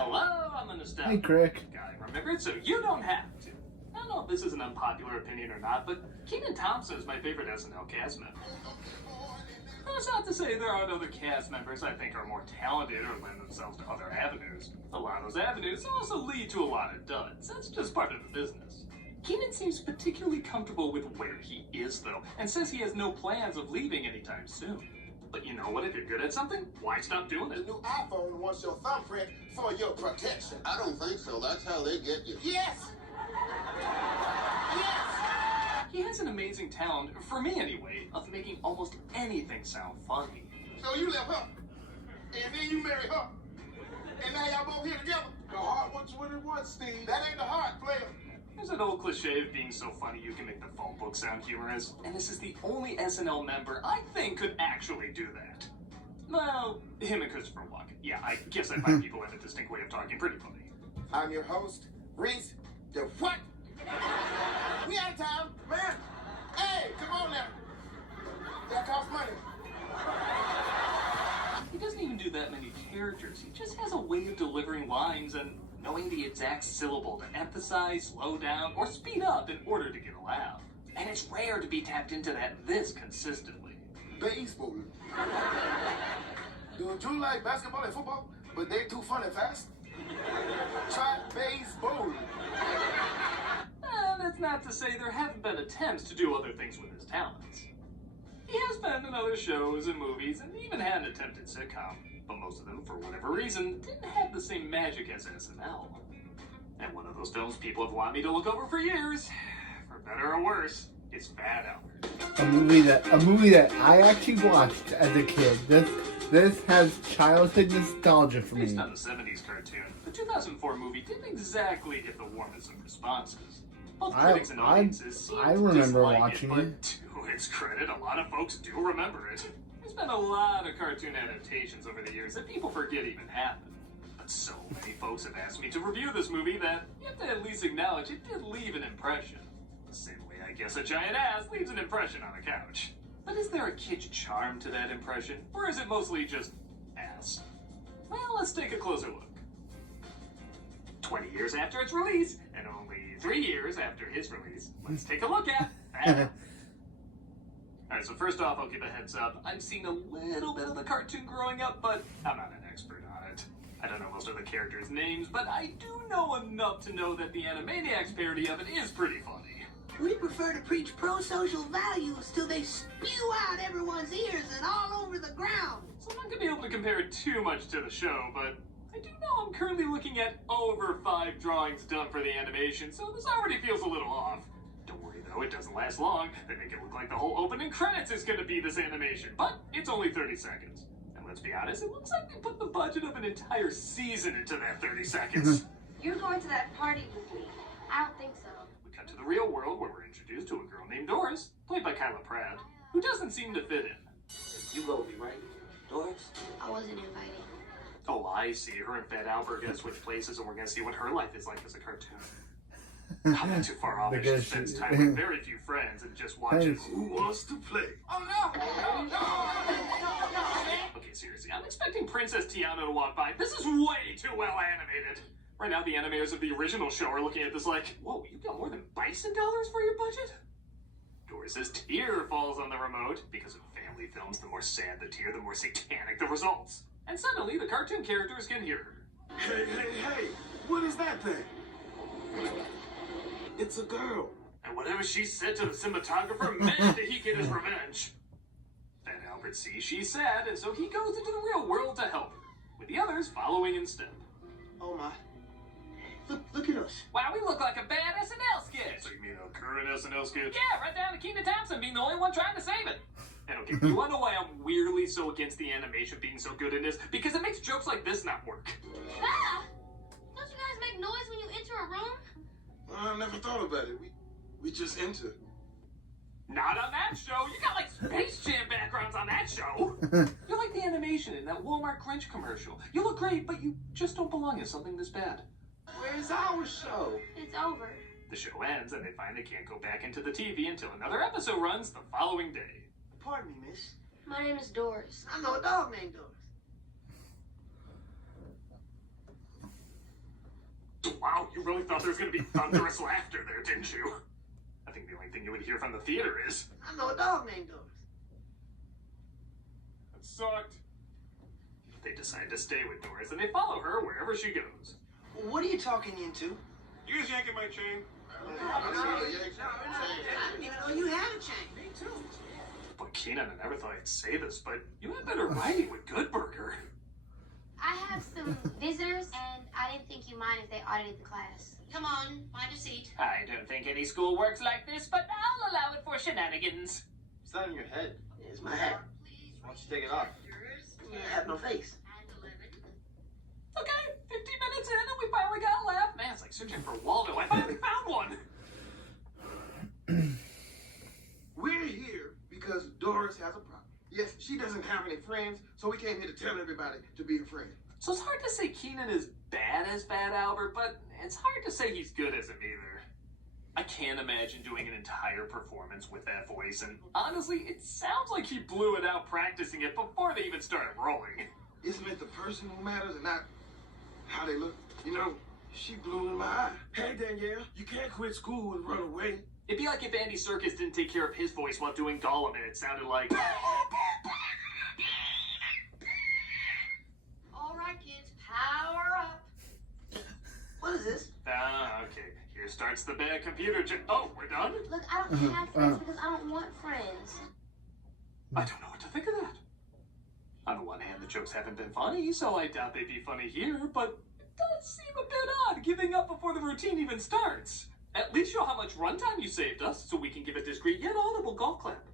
Hello, I'm a nostalgic Hey, Crick. guy, remember it? So you don't have to. I don't know if this is an unpopular opinion or not, but Kenan Thompson is my favorite SNL cast member. That's not to say there aren't other cast members I think are more talented or lend themselves to other avenues. A lot of those avenues also lead to a lot of duds. That's just part of the business. Kenan seems particularly comfortable with where he is, though, and says he has no plans of leaving anytime soon. But you know what? If you're good at something, why stop doing The it? new iPhone wants your thumbprint for your protection. I don't think so. That's how they get you. Yes! Yes! He has an amazing talent, for me anyway, of making almost anything sound funny. So you left her, and then you married her, and now y'all both here together. The heart wants what it wants, Steve. That ain't the heart, player. There's an old cliche of being so funny you can make the phone book sound humorous, and this is the only SNL member I think could actually do that. Well, him and Christopher Walken. Yeah, I guess I find people have a distinct way of talking pretty funny. I'm your host, Reese. The what? We out of time, man. Hey, come on now. That costs money. He doesn't even do that many characters. He just has a way of delivering lines and knowing the exact syllable to emphasize, slow down, or speed up in order to get a laugh. And it's rare to be tapped into that this consistently. Baseball. Don't you like basketball and football? But they too fun and fast? Try baseball. That's not to say there haven't been attempts to do other things with his talents. He has been in other shows and movies and even had an attempted sitcom, but most of them, for whatever reason, didn't have the same magic as SNL. And one of those films people have wanted me to look over for years, for better or worse, is Fat Albert. A movie that I actually watched as a kid. This has childhood nostalgia for me. Based on the 70s cartoon, the 2004 movie didn't exactly get the warmest of responses. Both critics and audiences seemed I to remember dislike watching it, it. but to its credit, a lot of folks do remember it. There's been a lot of cartoon adaptations over the years that people forget even happened. But so many folks have asked me to review this movie that you have to at least acknowledge it did leave an impression. The same way I guess a giant ass leaves an impression on a couch. But is there a kid's charm to that impression, or is it mostly just ass? Well, let's take a closer look. 20 years after its release, and only 3 years after his release, let's take a look at Fat Albert. Alright, so first off, I'll give a heads up. I've seen a little bit of the cartoon growing up, but I'm not an expert on it. I don't know most of the characters' names, but I do know enough to know that the Animaniacs parody of it is pretty funny. We prefer to preach pro-social values till they spew out everyone's ears and all over the ground. So I'm not going to be able to compare it too much to the show, but I do know I'm currently looking at over 5 drawings done for the animation, so this already feels a little off. Don't worry though, it doesn't last long. They make it look like the whole opening credits is going to be this animation, but it's only 30 seconds. And let's be honest, it looks like they put the budget of an entire season into that 30 seconds. You're going to that party with me. I don't think so. We cut to the real world where we're introduced to a girl named Doris, played by Kyla Pratt, who doesn't seem to fit in. You go be right, Doris. I wasn't invited. Oh, I see. Her and Fat Albert are going to switch places, and we're going to see what her life is like as a cartoon. Not that too far off. She spends time with very few friends and just watches Who Wants to Play. Oh, no! No! Okay, seriously, I'm expecting Princess Tiana to walk by. This is way too well animated. Right now, the animators of the original show are looking at this like, whoa, you got more than bison dollars for your budget? Doris's tear falls on the remote. Because of family films, the more sad the tear, the more satanic the results. And suddenly, the cartoon characters can hear her. Hey, what is that thing? It's a girl. And whatever she said to the cinematographer, man, did he get his revenge. Fat Albert sees she's sad, and so he goes into the real world to help her, with the others following in step. Oh my. Look at us. Wow, we look like a bad SNL sketch. So you mean a current SNL sketch? Yeah, right down to Kenan Thompson being the only one trying to save it. And okay, you wanna know why I'm weirdly so against the animation being so good in this? Because it makes jokes like this not work. Ah! Don't you guys make noise when you enter a room? I never thought about it. We just enter. Not on that show. You got like Space Jam backgrounds on that show. You're like the animation in that Walmart Grinch commercial. You look great, but you just don't belong in something this bad. Where's our show? It's over. The show ends, and they find they can't go back into the TV until another episode runs the following day. Pardon me, miss. My name is Doris. I know a dog named Doris. Wow, you really thought there was going to be thunderous laughter there, didn't you? I think the only thing you would hear from the theater is... I know a dog named Doris. That sucked. They decide to stay with Doris, and they follow her wherever she goes. What are you talking into? You just yanking my chain. I didn't even know you had a chain. Me too. But Keenan, I never thought I'd say this, but you had better writing with Good Burger. I have some visitors, and I didn't think you mind if they audited the class. Come on, find a seat. I don't think any school works like this, but I'll allow it for shenanigans. It's not in your head. It's my hat. Why don't you take it off? I have no face. Okay, 15 minutes in, and we finally got a laugh. Man, it's like searching for Waldo. I finally found one. We're here because Doris has a problem. Yes, she doesn't have any friends, so we came here to tell everybody to be a friend. So it's hard to say Keenan is bad as Fat Albert, but it's hard to say he's good as him either. I can't imagine doing an entire performance with that voice, and honestly, it sounds like he blew it out practicing it before they even started rolling. Isn't it the person who matters and not how they look? You know, she blew in my eye. Hey, Danielle, you can't quit school and run away. It'd be like if Andy Serkis didn't take care of his voice while doing Gollum, and it sounded like... All right, kids, power up. What is this? Okay. Here starts the bad computer Oh, we're done? Look, I don't have friends because I don't want friends. I don't know what to think of that. On the one hand, the jokes haven't been funny, so I doubt they'd be funny here, but it does seem a bit odd giving up before the routine even starts. At least show how much runtime you saved us, so we can give a discreet yet audible golf clap.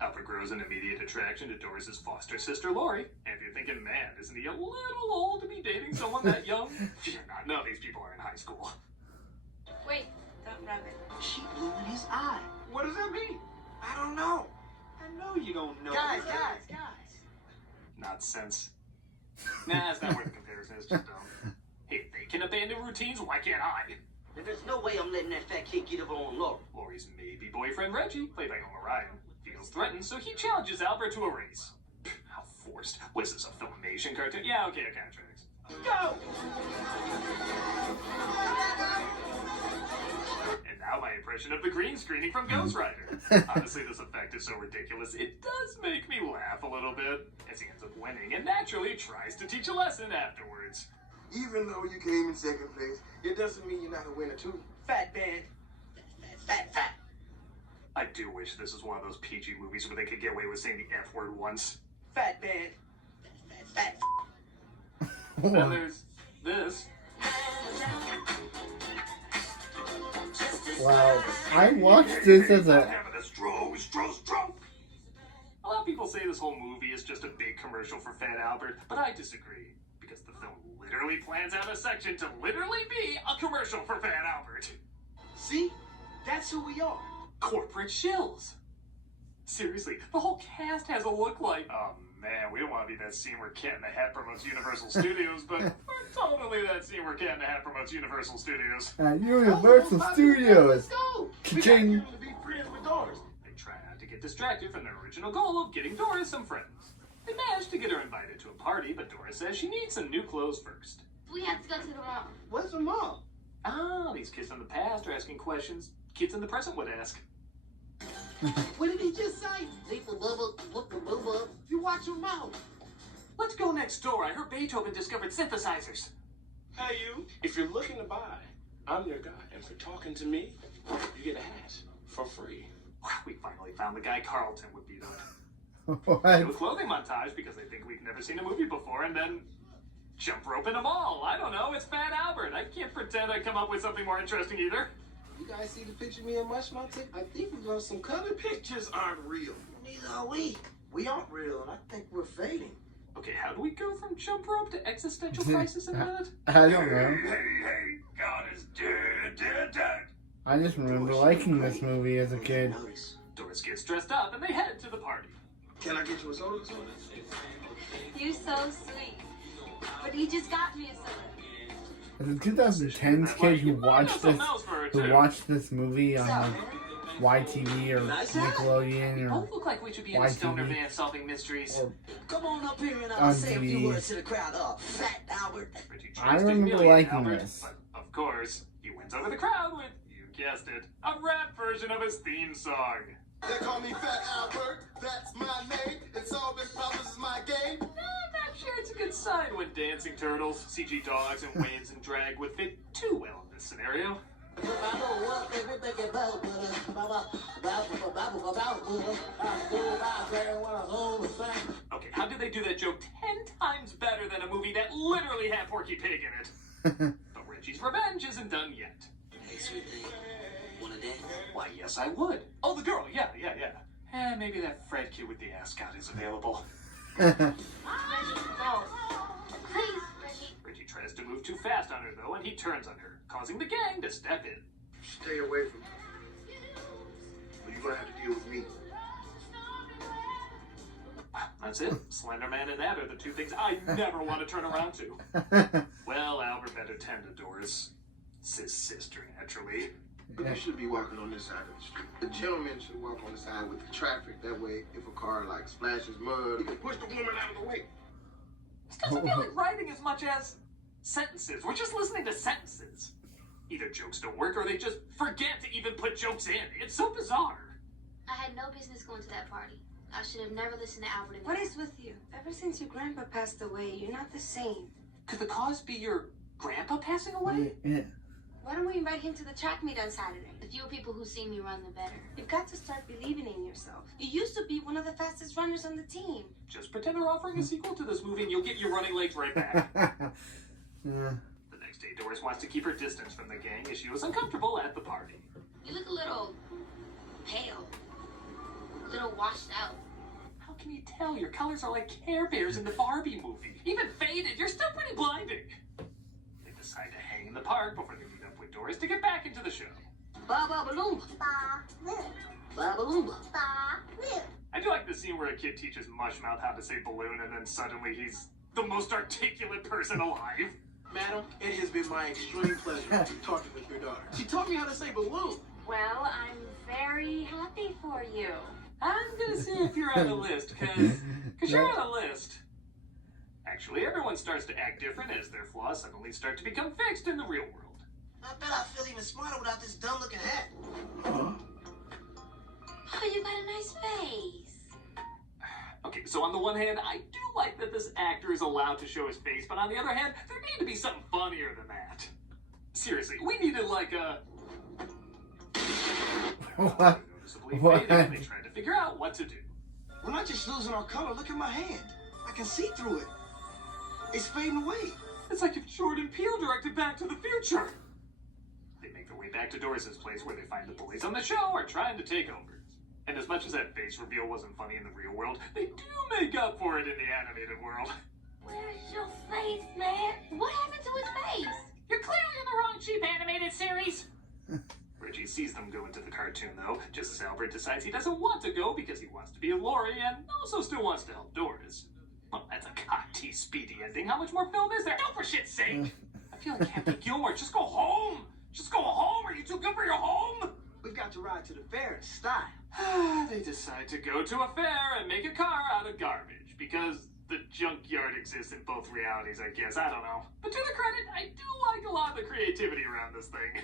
Albert grows an immediate attraction to Doris's foster sister, Lori. And if you're thinking, man, isn't he a little old to be dating someone that young? Fear not, none of these people are in high school. Wait, don't rub it. She blew in his eye. What does that mean? I don't know. I know you don't know. Guys. Nonsense. Nah, it's not worth the comparison, it's just dumb. Hey, if they can abandon routines, why can't I? And there's no way I'm letting that fat kid get up on Laura. Lori's maybe boyfriend Reggie, played by Homer Ryan, feels threatened, so he challenges Albert to a race. How forced. What is this, a Filmation cartoon? Yeah, okay, it kind of tracks. Go! And now my impression of the green screening from Ghost Rider. Honestly, this effect is so ridiculous, it does make me laugh a little bit, as he ends up winning and naturally tries to teach a lesson afterwards. Even though you came in second place, it doesn't mean you're not a winner too. Fat man. Fat. I do wish this was one of those PG movies where they could get away with saying the F word once. Fat man. Fat. Then there's this. Wow. I watched this as a... A lot of people say this whole movie is just a big commercial for Fat Albert, but I disagree. Because the film literally plans out a section to literally be a commercial for Fat Albert. See? That's who we are. Corporate shills. Seriously, the whole cast has a look like... Oh man, we don't want to be that scene where Cat in the Hat promotes Universal Studios, but we're totally that scene where Cat in the Hat promotes Universal Studios. Universal Studios. Let's go. We gotta get him to be friends with Doris. They try not to get distracted from their original goal of getting Doris some friends. They manage to get her invited to a party, but Doris says she needs some new clothes first. We have to go to the mall. What's the mom? These kids in the past are asking questions kids in the present would ask. What did he just say? You watch your mouth. Let's go next door. I heard Beethoven discovered synthesizers. Hey, you. If you're looking to buy, I'm your guy. And for talking to me, you get a hat for free. Wow, we finally found the guy Carlton would beat up. What? Do a clothing montage because they think we've never seen a movie before, and then jump rope in a mall. I don't know. It's Fat Albert. I can't pretend I come up with something more interesting either. You guys see the picture me and Mushmouth took? I think we're going some color. Pictures aren't real. Neither are we. We aren't real, and I think we're fading. Okay, how do we go from jump rope to existential crisis in a minute? I don't know. Hey, God is dead. I just remember liking this movie as a kid. Doris gets dressed up and they head to the party. Can I get you a soda? You're so sweet. But you just got me a soda. As a 2010s kid who watched this movie on YTV or Nickelodeon We or both look like we should be in a stoner YTV. van solving mysteries. Or Come on up here and On say a few TV. words to the crowd. Fat Albert. Pretty I trusting remember million, liking Albert, this. But of course, he wins over the crowd with, you guessed it, a rap version of his theme song. They call me Fat Albert, that's my name. And solving problems is my game. I'm sure it's a good sign when dancing turtles, CG dogs, and waves and drag would fit too well in this scenario. Okay, how did they do that joke 10 times better than a movie that literally had Porky Pig in it? But Reggie's Revenge isn't done yet. Hey, sweet thing. Wanna dance? Why, yes, I would. Oh, the girl, yeah. Maybe that Fred kid with the ascot is available. No. Please, Reggie. Reggie tries to move too fast on her, though, and he turns on her, causing the gang to step in. Stay away from me. Or you're gonna have to deal with me. That's it. Slender Man and that are the two things I never want to turn around to. Well, Albert better tend to Doris. It's his sister, naturally. But you should be walking on this side of the street. The gentleman should walk on the side with the traffic. That way, if a car like splashes mud, you can push the woman out of the way. This doesn't feel like writing as much as sentences. We're just listening to sentences. Either jokes don't work or they just forget to even put jokes in. It's so bizarre. I had no business going to that party. I should have never listened to Albert again. What is with you? Ever since your grandpa passed away, you're not the same. Could the cause be your grandpa passing away? Yeah. Why don't we invite him to the track meet on Saturday? The fewer people who see me run, the better. You've got to start believing in yourself. You used to be one of the fastest runners on the team. Just pretend they're offering a sequel to this movie and you'll get your running legs right back. Yeah. The next day, Doris wants to keep her distance from the gang as she was uncomfortable at the party. You look a little pale. A little washed out. How can you tell? Your colors are like Care Bears in the Barbie movie. Even faded, you're still pretty blinding. They decide to hang in the park before they meet up with Doris to get back into the show. Ba-ba-ba-loomba. Ba-ba-loomba. I do like the scene where a kid teaches Mushmouth how to say balloon and then suddenly he's the most articulate person alive. Madam, it has been my extreme pleasure talking with your daughter. She taught me how to say balloon. Well, I'm very happy for you. I'm gonna see if you're on the list, cause you're on the list. Actually, everyone starts to act different as their flaws suddenly start to become fixed in the real world. I bet I feel even smarter without this dumb-looking hat. Oh, you got a nice face. Okay, so on the one hand, I do like that this actor is allowed to show his face, but on the other hand, there need to be something funnier than that. Seriously, we needed like a... What? Noticeably What? faded, and they tried to figure out what to do. We're not just losing our color. Look at my hand. I can see through it. It's fading away. It's like if Jordan Peele directed Back to the Future. They make their way back to Doris's place where they find the bullies on the show are trying to take over. And as much as that face reveal wasn't funny in the real world, they do make up for it in the animated world. Where's your face, man? What happened to his face? You're clearly in the wrong cheap animated series. Reggie sees them go into the cartoon, though, just as Albert decides he doesn't want to go because he wants to be a Laurie and also still wants to help Doris. Well, that's a cocky, speedy ending. How much more film is there? No, for shit's sake! I feel like Happy Gilmore. Just go home! Just go home! Are you too good for your home? We've got to ride to the fair in style. They decide to go to a fair and make a car out of garbage because the junkyard exists in both realities, I guess. I don't know. But to their credit, I do like a lot of the creativity around this thing.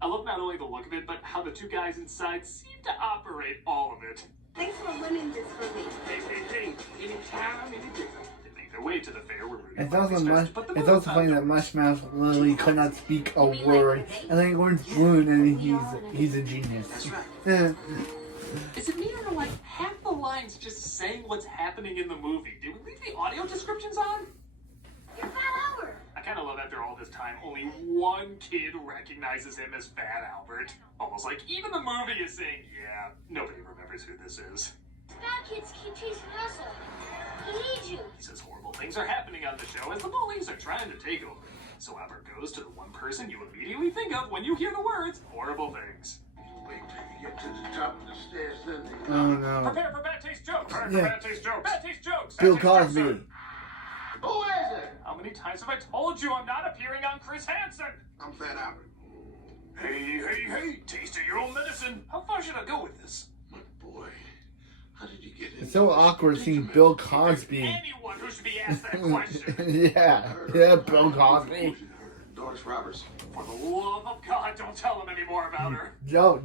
I love not only the look of it, but how the two guys inside seem to operate all of it. Thanks for winning this for me. Hey, anytime, any day. They make their way to the fair where Rudy It's finally also starts to put the it's balloons also on funny that Doris. Mushmouth literally could not speak a word, and then he learns balloon, and he's a genius. That's right. Yeah. Is it me or like half the lines just saying what's happening in the movie? Did we leave the audio descriptions on? You're Fat Albert. I kind of love after all this time, only one kid recognizes him as Fat Albert. Almost like even the movie is saying, yeah, nobody remembers who this is. Fat kids keep chasing us up. He needs you. He says horrible things are happening on the show as the bullies are trying to take over. So Albert goes to the one person you immediately think of when you hear the words horrible things. Wait till you get to the top of the stairs, then they... Oh no. Prepare for bad taste jokes. Prepare for Yeah. bad taste jokes. Bad taste jokes. Bill Bad taste jokes, Cosby. sir. Who is it? How many times have I told you I'm not appearing on Chris Hansen? I'm Fat Albert. Hey, taste of your own medicine. How far should I go with this? My boy, how did you get in? It's so awkward seeing Bill Cosby. Anyone who should be asked that question. yeah, Bill Cosby. Doris Roberts. For the love of God, don't tell him any more about her. No.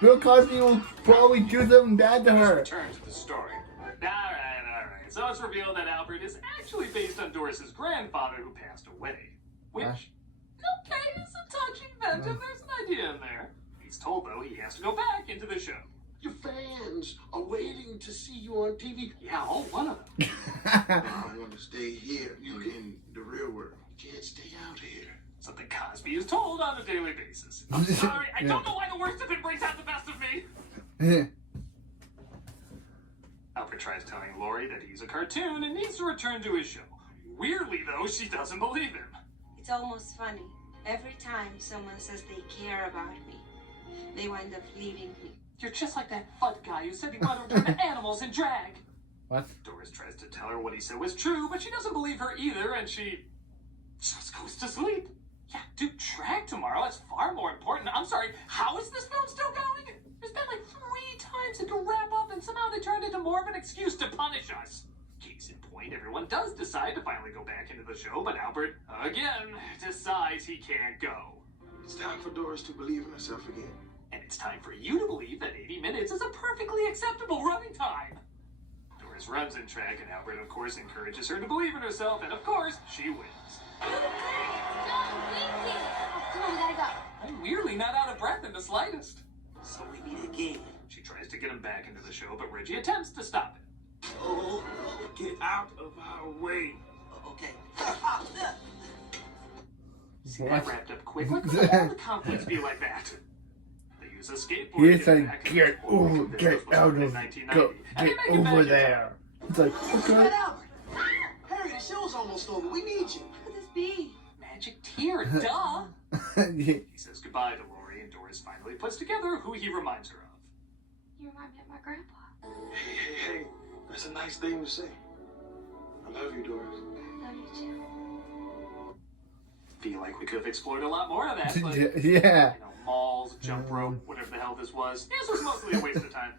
Bill Cosby will probably do something bad to her. Return to the story. Alright. So it's revealed that Albert is actually based on Doris's grandfather who passed away. Which, okay, is a touching venture. There's an idea in there. He's told, though, he has to go back into the show. Your fans are waiting to see you on TV. Yeah, all one of them. I want to stay here in the real world. You can't stay out here. Something Cosby is told on a daily basis. I'm sorry, I don't know why the worst of it brings out the best of me. Albert tries telling Lori that he's a cartoon and needs to return to his show. Weirdly, though, she doesn't believe him. It's almost funny. Every time someone says they care about me, they wind up leaving me. You're just like that FUD guy who said he wanted to return to animals and drag. What? Doris tries to tell her what he said was true, but she doesn't believe her either, and she just goes to sleep. Yeah, dude, drag tomorrow. That's far more important. I'm sorry, how is this film still going? There's been like 3 times it could wrap up, and somehow they turned into more of an excuse to punish us. Case in point, everyone does decide to finally go back into the show, but Albert, again, decides he can't go. It's time for Doris to believe in herself again. And it's time for you to believe that 80 minutes is a perfectly acceptable running time. Doris runs in track, and Albert, of course, encourages her to believe in herself, and of course, she wins. Come on, we gotta go. I'm weirdly not out of breath in the slightest. So we need a game. She tries to get him back into the show, but Reggie attempts to stop it. Oh, get out of our way. Okay. See, that wrapped up quick. Why couldn't all the conflicts be like that? They use a skateboard. He's to like, back and get forth. over, This get was out in of, 1990, go, and get they make it over back there. It's like, okay. Fred Albert. Harry, the show's almost over. We need you. How could this be? Magic tear, duh. He says goodbye to Lori, and Doris finally puts together who he reminds her of. You remind me of my grandpa. Hey. That's a nice thing to say. I love you, Doris. Love you too. Feel like we could have explored a lot more of that, but Yeah. you know, malls, jump rope, whatever the hell this was. This was mostly a waste of time.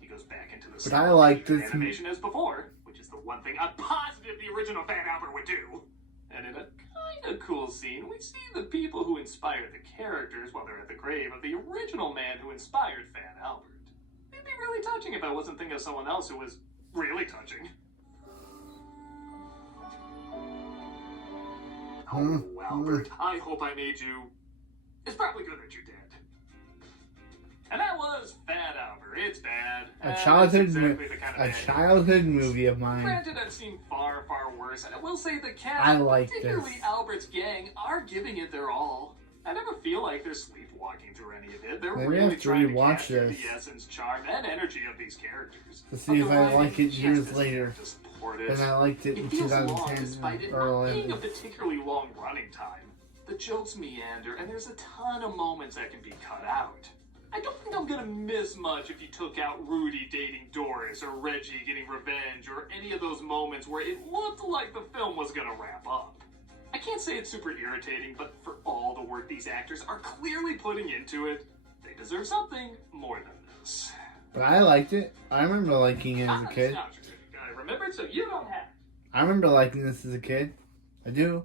He goes back into the But I like this animation as before, which is the one thing I'm positive the original Fat Albert would do. And in a kind of cool scene, we see the people who inspired the characters while they're at the grave of the original man who inspired Fat Albert. It'd be really touching if I wasn't thinking of someone else who was really touching. Oh, Albert, I hope I made you... It's probably good that you're dead. And that was Fat Albert. It's bad. A It's childhood, exactly the kind of a bad childhood movie of mine. Granted, I've seen far, far worse, and I will say the cast, I like particularly this. Albert's gang, are giving it their all. I never feel like they're sleepwalking through any of it. They're Maybe I really have to trying to rewatch capture this. the essence, charm, and energy of these characters. To see if I Otherwise, like it just years as later to support it. than I liked it in It feels long 2010 despite it or not being a 11. particularly long running time. The jokes meander, and there's a ton of moments that can be cut out. I don't think I'm gonna miss much if you took out Rudy dating Doris, or Reggie getting revenge, or any of those moments where it looked like the film was gonna wrap up. I can't say it's super irritating, but for all the work these actors are clearly putting into it, they deserve something more than this. But I liked it. I remember liking it as a kid. I remembered, so you don't have it. I remember liking this as a kid. I do.